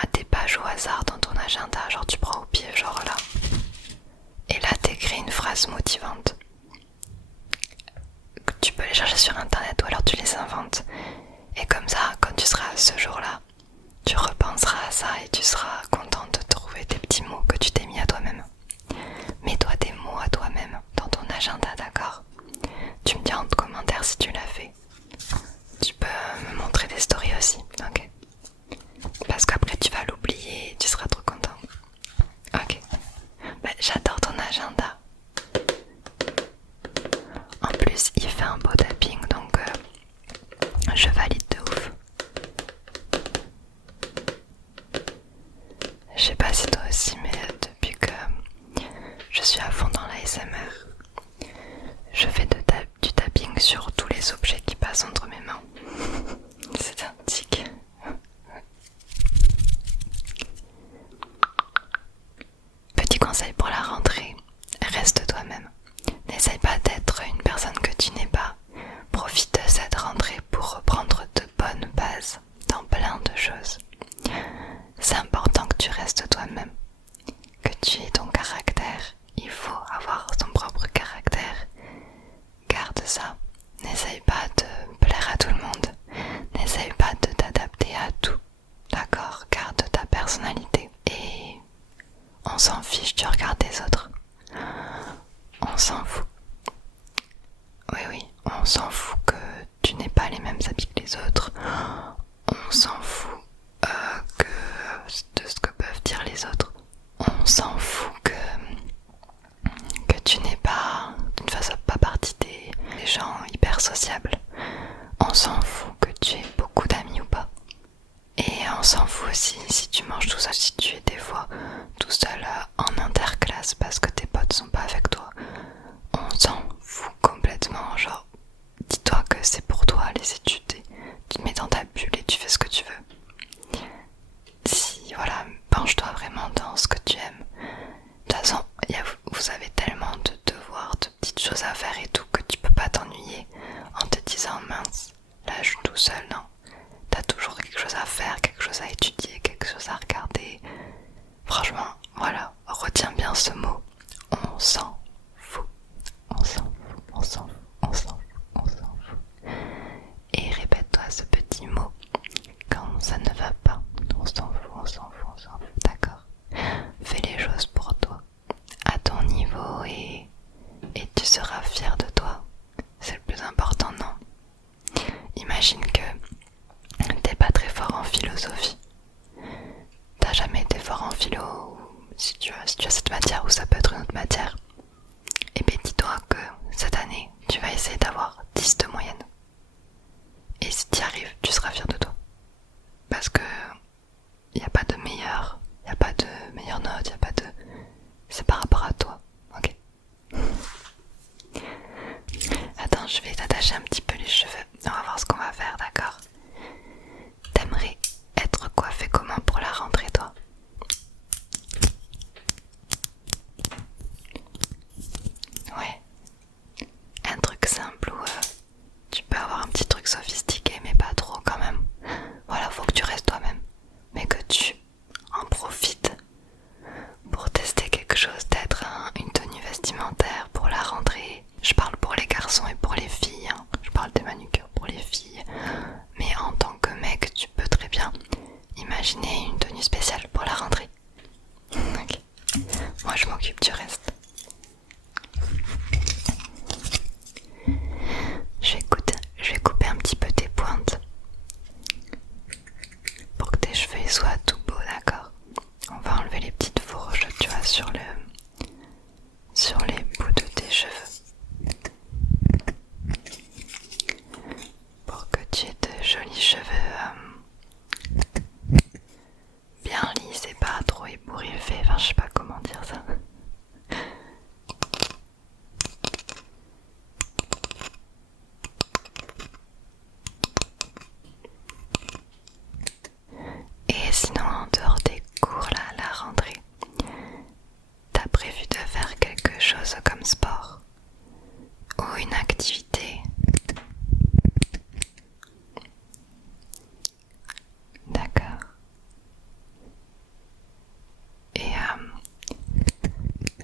à des pages au hasard dans ton agenda, genre tu prends au pied, genre là. Et là t'écris une phrase motivante. Tu peux les chercher sur internet ou alors tu les inventes. Et comme ça, quand tu seras ce jour-là, tu repenseras à ça et tu seras contente de trouver tes petits mots que tu t'es mis à toi-même. Mets-toi des mots à toi-même dans ton agenda, d'accord? Tu me dis en commentaire si tu l'as fait. Tu peux me montrer des stories aussi, ok? Parce qu'après tu vas l'oublier et tu seras trop content. Ok. Bah, j'adore ton agenda. En plus, il fait un beau tapping, donc je valide de ouf. Je sais pas si toi aussi, mais depuis que je suis à fond dans l'ASMR, je fais du tapping sur tous les objets qui passent entre mes mains. C'est un tic. Petit conseil pour la rentrée, reste toi-même. N'essaye pas d'être une personne que tu n'es pas. Profite de cette rentrée pour reprendre de bonnes bases dans plein de choses. C'est important que tu restes toi-même, que tu aies ton caractère. Il faut avoir son propre caractère. Garde ça. N'essaye pas de plaire à tout le monde. N'essaye pas de t'adapter à tout. D'accord? Garde ta personnalité. Et on s'en fiche du regard des autres. On s'en fout. Oui, oui, on s'en fout que tu n'aies pas les mêmes habits que les autres. On s'en fout de ce que peuvent dire les autres. On s'en fout que tu n'es pas, tu ne fasses pas partie des gens hyper sociables. On s'en fout que tu aies beaucoup d'amis ou pas. Et on s'en fout aussi si tu manges tout seul, si tu es des fois tout seul en interclasse parce que tes potes sont pas avec toi. On s'en fout complètement, genre dis-toi que c'est pour toi les études, tu te mets dans ta bulle et tu fais ce que tu veux. Si voilà, penche-toi vraiment dans ce que tu aimes. De toute façon, vous avez tellement de devoirs, de petites choses à faire et tout que tu peux pas t'ennuyer en te disant mince, là je suis tout seul, non. T'as toujours quelque chose à faire, quelque chose à étudier, quelque chose à regarder. Franchement, voilà, retiens bien ce mot. On s'en fout. On s'en fout, on s'en fout, on s'en fout, on s'en fout. Et répète-toi ce petit mot quand ça ne va pas. On s'en fout, on s'en fout, on s'en fout, d'accord? Fais les choses pour toi, à ton niveau et tu seras fier de toi. C'est le plus important, non? Imagine que t'es pas très fort en philosophie. T'as jamais été fort en philo, ou si tu as cette matière ou ça peut être une autre matière. Et bien dis-toi que cette année, tu vas essayer d'avoir 10 de moyenne. Et si tu y arrives, tu seras fier de toi. Parce que il n'y a pas de meilleur, il n'y a pas de meilleure note, il n'y a pas de... C'est par rapport à toi, ok? Attends, je vais t'attacher un petit peu les cheveux. On va voir ce qu'on va faire, d'accord? T'aimerais être coiffé comment pour la rentrée, toi? Ouais. Un truc simple où tu peux avoir un petit truc sophistiqué mais pas trop quand même. Voilà, faut que tu restes toi-même. Mais que tu en profites pour tester quelque chose, peut-être une tenue vestimentaire pour la rentrée. Je parle pour les garçons et pour les filles, hein. Je parle des manucures pour les filles. Mais en tant que mec, tu peux très bien imaginer une tenue spéciale pour la rentrée. Ok. Moi je m'occupe du reste. Je vais couper un petit peu tes pointes pour que tes cheveux soient tout beaux, d'accord? On va enlever les petites fourches, tu vois, sur les bouts de tes cheveux pour que tu aies de jolis cheveux bien lisses et pas trop ébouriffés. Enfin, je sais pas comment dire ça.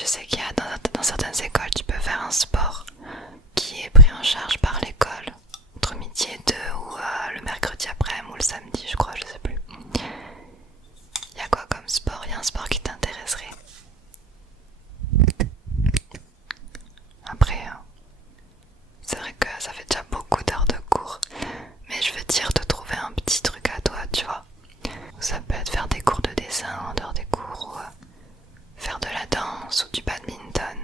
Je sais qu'il y a dans certaines écoles, tu peux faire un sport qui est pris en charge par l'école entre midi et 2 ou le mercredi après-midi ou le samedi, je crois, je sais plus. Il y a quoi comme sport? Il y a un sport qui t'intéresserait? Après, c'est vrai que ça fait déjà beaucoup d'heures de cours, mais je veux dire de trouver un petit truc à toi, tu vois. Ça peut être faire des cours de dessin en dehors des cours, ou faire de la danse ou du badminton,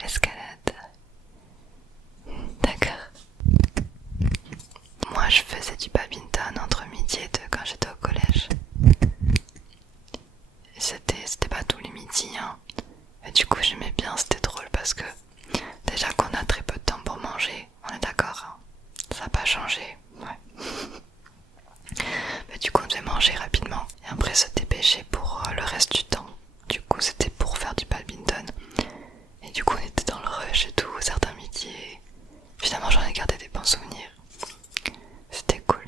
escalade. D'accord. Moi je faisais du badminton entre midi et 2 quand j'étais au collège. Et c'était pas tous les midis, hein. Et du coup j'aimais bien, c'était drôle parce que déjà qu'on a très peu de temps pour manger, on est d'accord, hein. Ça n'a pas changé, ouais. Mais du coup on devait manger rapidement et après se dépêcher pour le reste du temps. Du coup c'était pour faire du badminton. Et du coup on était dans le rush et tout, certains midis. Et finalement j'en ai gardé des bons souvenirs. C'était cool.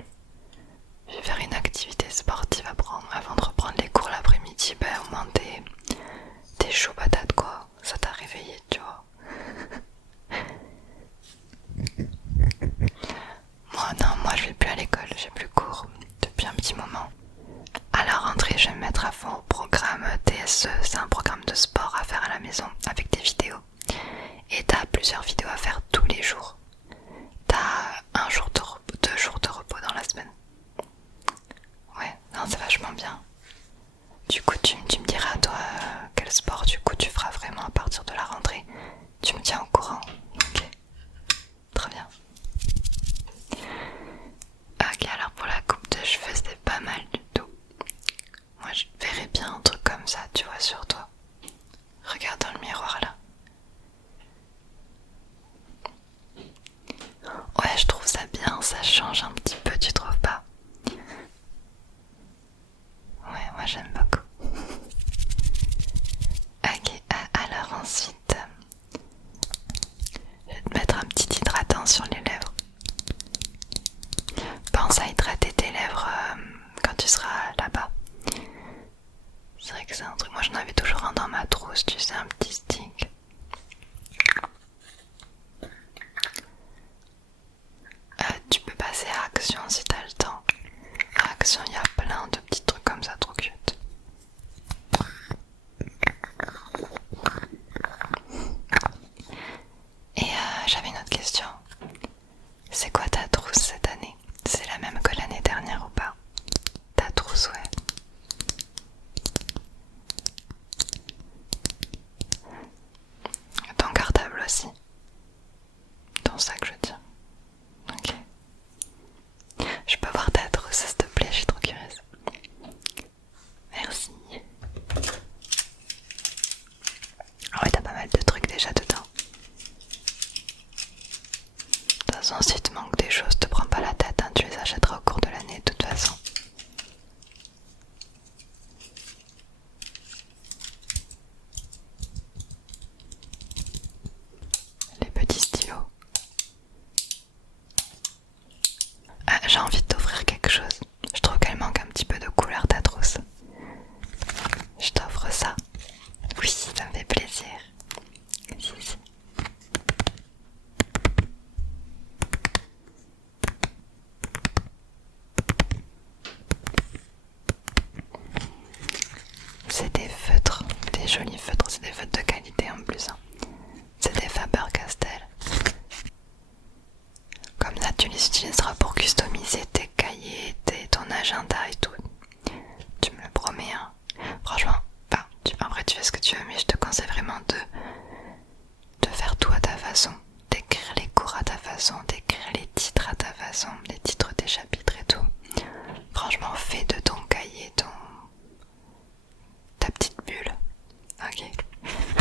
Je vais faire une activité sportive avant de reprendre les cours l'après-midi. Ben au moins t'es chaud patate quoi. Ça t'a réveillé, tu vois. Moi je vais plus à l'école, j'ai plus cours depuis un petit moment. À la rentrée, je vais me mettre à fond au programme TSE, c'est un programme de sport à faire à la maison avec des vidéos. Et t'as plusieurs vidéos à faire tous les jours. T'as 2 jours de repos dans la semaine. Ouais, non, c'est vachement bien. Du coup, tu me diras toi quel sport du coup tu feras vraiment à partir de la rentrée. Tu me tiens au courant. Ok, très bien. Ok, alors pour la coupe de cheveux, c'était pas mal du tout. Moi, je verrais bien un truc comme ça, tu vois, sur toi. Regarde dans le miroir là. Ouais, je trouve ça bien, ça change un petit peu, tu trouves pas? Ouais, moi j'aime beaucoup. Ok, alors ensuite, je vais te mettre un petit hydratant sur les lèvres. Pense à hydrater tes lèvres quand tu seras là-bas. C'est vrai que c'est un truc, moi j'en avais toujours un dans ma trousse, tu sais, un petit stick. Tu peux passer à Action si t'as le temps. À Action, il y a plein de petits trucs comme ça, trop cute. Et j'avais une autre question. C'est quoi ta trousse cette année? C'est la même que l'année dernière ou pas? Ta trousse, ouais. Ton cartable aussi. Ton sac, je veux dire. Ok. Je peux voir ta trousse, s'il te plaît, je suis trop curieuse. Merci. Ah ouais, t'as pas mal de trucs déjà dedans. De toute façon, si te manque des choses, te prends pas la tête, hein, tu les achèteras au cours de l'année de toute façon. Les petits stylos. Ah, j'ai envie de t'offrir quelque chose. Je trouve qu'elle manque un petit peu de couleur ta trousse. Je t'offre ça. Oui, ça me fait plaisir. Si, si. C'est des feutres, des jolis feutres, c'est des feutres de qualité en plus. Hein. C'est des Faber-Castell. Comme ça, tu les utiliseras pour customiser tes cahiers, ton agenda et tout. Tu me le promets, hein. Franchement, après tu fais ce que tu veux, mais je te conseille vraiment de faire tout à ta façon. D'écrire les cours à ta façon, d'écrire les titres à ta façon, les titres des chapitres et tout. Franchement, fais de ton cahier ta petite bulle. Ok.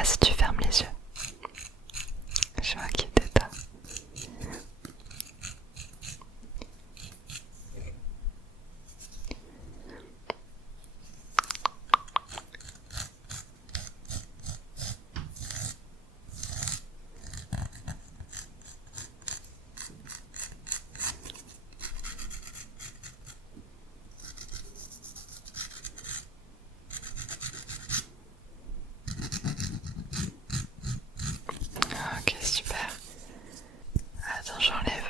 va si tu fermes les yeux. Je m'occupe de toi. Ok, super. Attends, j'enlève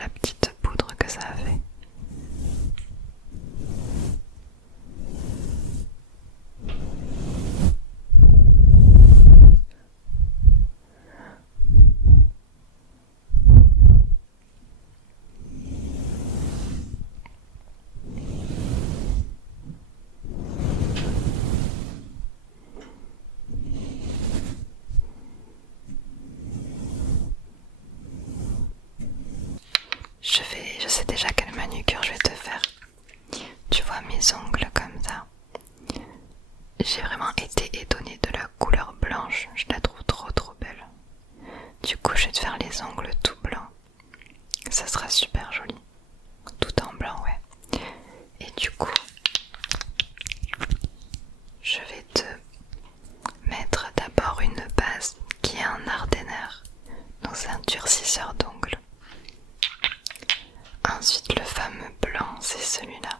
la petite poudre que ça a fait. Je sais déjà quelle manucure je vais te faire. Tu vois mes ongles comme ça. J'ai vraiment été étonnée de la couleur blanche. Je la trouve trop belle. Du coup, je vais te faire les ongles tout blancs. Ça sera super joli. Tout en blanc, ouais. Et du coup, je vais te mettre d'abord une base qui est un hardener. Donc c'est un durcisseur d'ongles. Ensuite, le fameux blanc, c'est celui-là.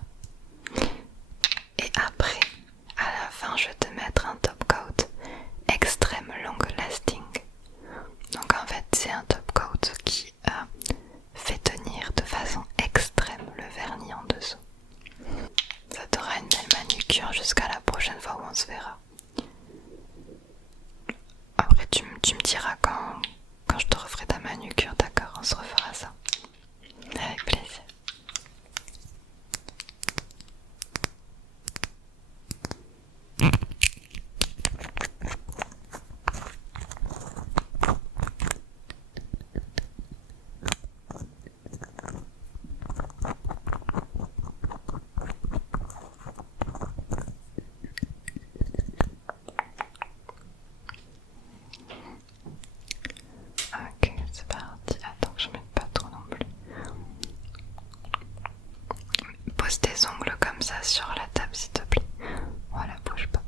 Et après, à la fin, je vais te mettre un top coat extrême long lasting. Donc en fait, c'est un top coat qui fait tenir de façon extrême le vernis en dessous. Ça t'aura une belle manucure jusqu'à la prochaine fois où on se verra. Après, tu me diras quand je te referai ta manucure, d'accord? On se refera ça. Avec plaisir. Ok, c'est parti. Attends que je mette pas trop non plus. Pose tes ongles comme ça sur la table s'il te plaît. Voilà, bouge pas.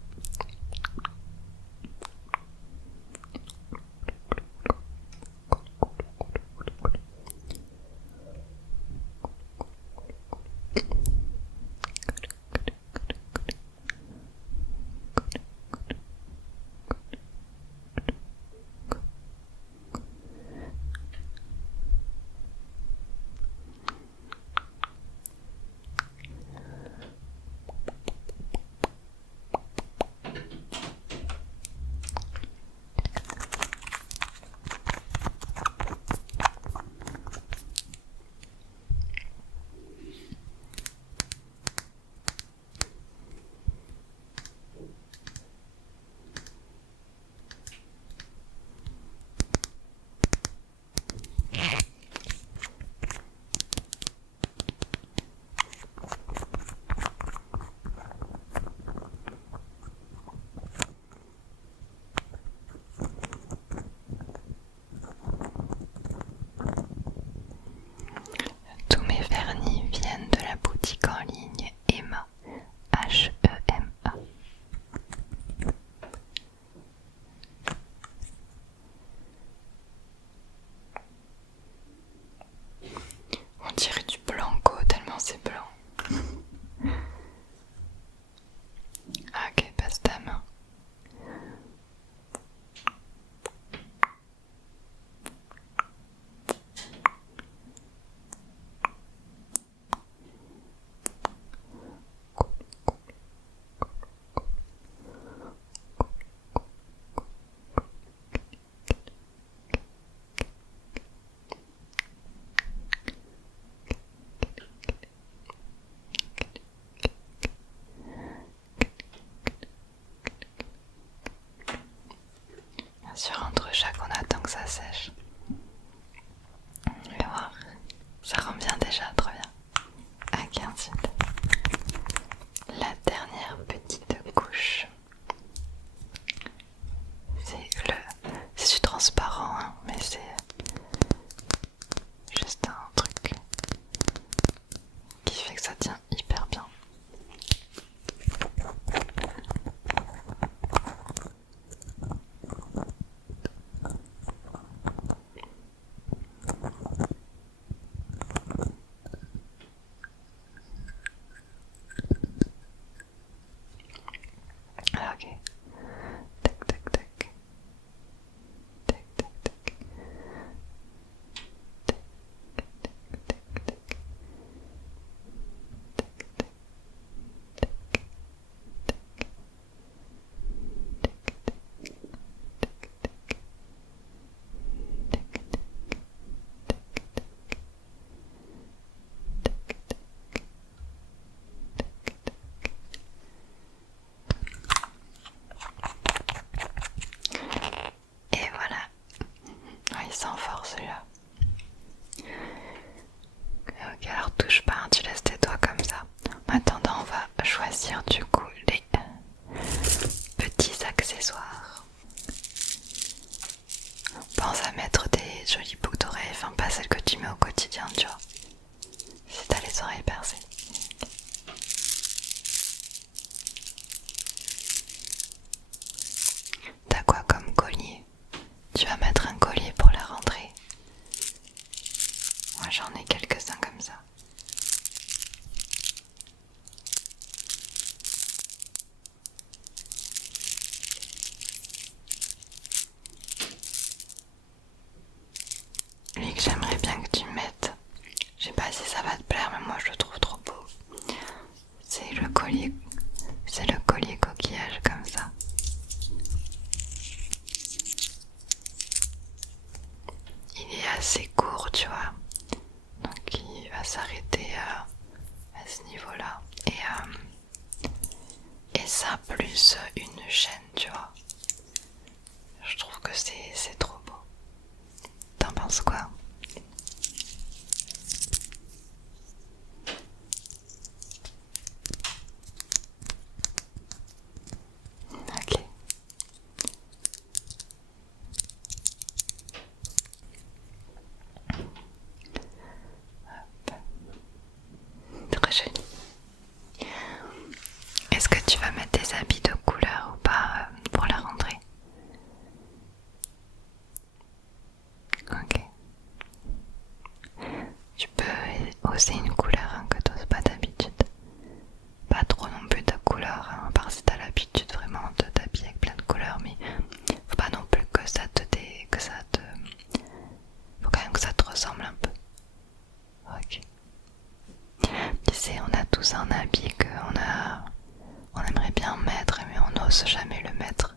Tous mes vernis viennent de la boutique en ligne Hema. H-E-M-A. On dirait du blanco tellement c'est blanc. Ok, passe ta main. Bien sûr, entre chaque, on attend que ça sèche. Et voir, ça rend bien déjà, trop bien. Ok, ensuite, la dernière petite couche. Ok. Tac, tac, tac. Tac, tac, tac. Et voilà. Oh, il sent fort celui-là. Ok, alors touche pas, hein, tu laisses tes doigts comme ça. En attendant, on va choisir du coup les petits accessoires. Pense à mettre des jolies boucles d'oreilles, enfin pas celles que tu mets au quotidien, tu vois. Si t'as les oreilles percées. T'as quoi comme collier? Tu vas mettre un collier pour la rentrée? Moi j'en ai quelques-uns comme ça. Lui que j'aimerais bien que tu mettes, je sais pas si ça va te plaire mais moi je le trouve trop beau. C'est le collier coquillage comme ça. Il est assez court, tu vois. Donc il va s'arrêter à ce niveau-là. Et ça plus une chaîne, tu vois. Je trouve que c'est trop beau. T'en penses quoi? Ok. Hop. Très joli. Est-ce que tu vas mettre des habits de couleur ou pas pour la rentrée? Ok. Tu peux oser une couleur que t'oses pas d'habitude. Pas trop non plus de couleurs, à part si t'as l'habitude vraiment de t'habiller avec plein de couleurs, mais faut pas non plus que ça te faut quand même que ça te ressemble un peu. Ok. Tu sais, on a tous un habit on aimerait bien mettre, mais on n'ose jamais le mettre.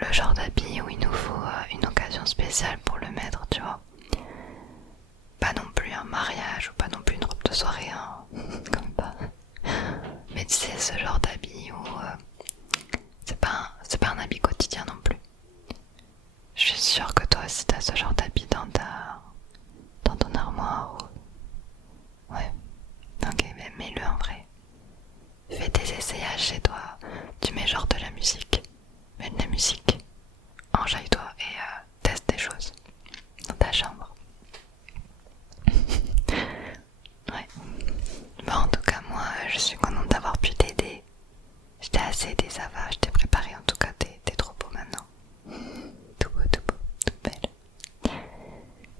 Le genre d'habit où il nous faut une occasion spéciale pour le mettre, tu vois. Pas non plus un mariage ou pas non plus une robe de soirée, hein, comme pas. Mais tu sais, ce genre d'habit où c'est pas un habit quotidien non plus. Je suis sûre que toi aussi t'as ce genre d'habit dans ton armoire. Ouais. Ok, mais mets-le en vrai. Fais des essayages chez toi. Tu mets genre de la musique. Mets de la musique. Enjaille-toi et teste des choses dans ta chambre. Ouais. Bon, en tout cas, moi, je suis contente d'avoir pu t'aider. Je t'ai assez aidé, ça va. Je t'ai préparé, en tout cas, t'es trop beau maintenant. Tout beau, tout belle.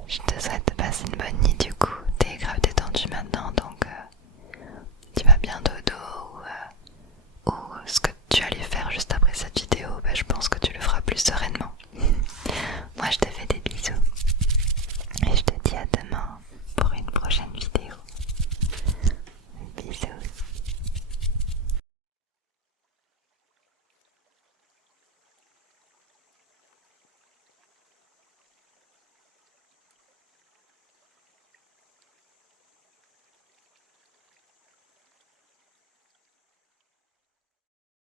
Je te souhaite de passer une bonne nuit, du coup. T'es grave détendu maintenant, donc tu vas bien dodo ou ce que tu allais faire juste après cette vidéo, je pense que tu le feras plus sereinement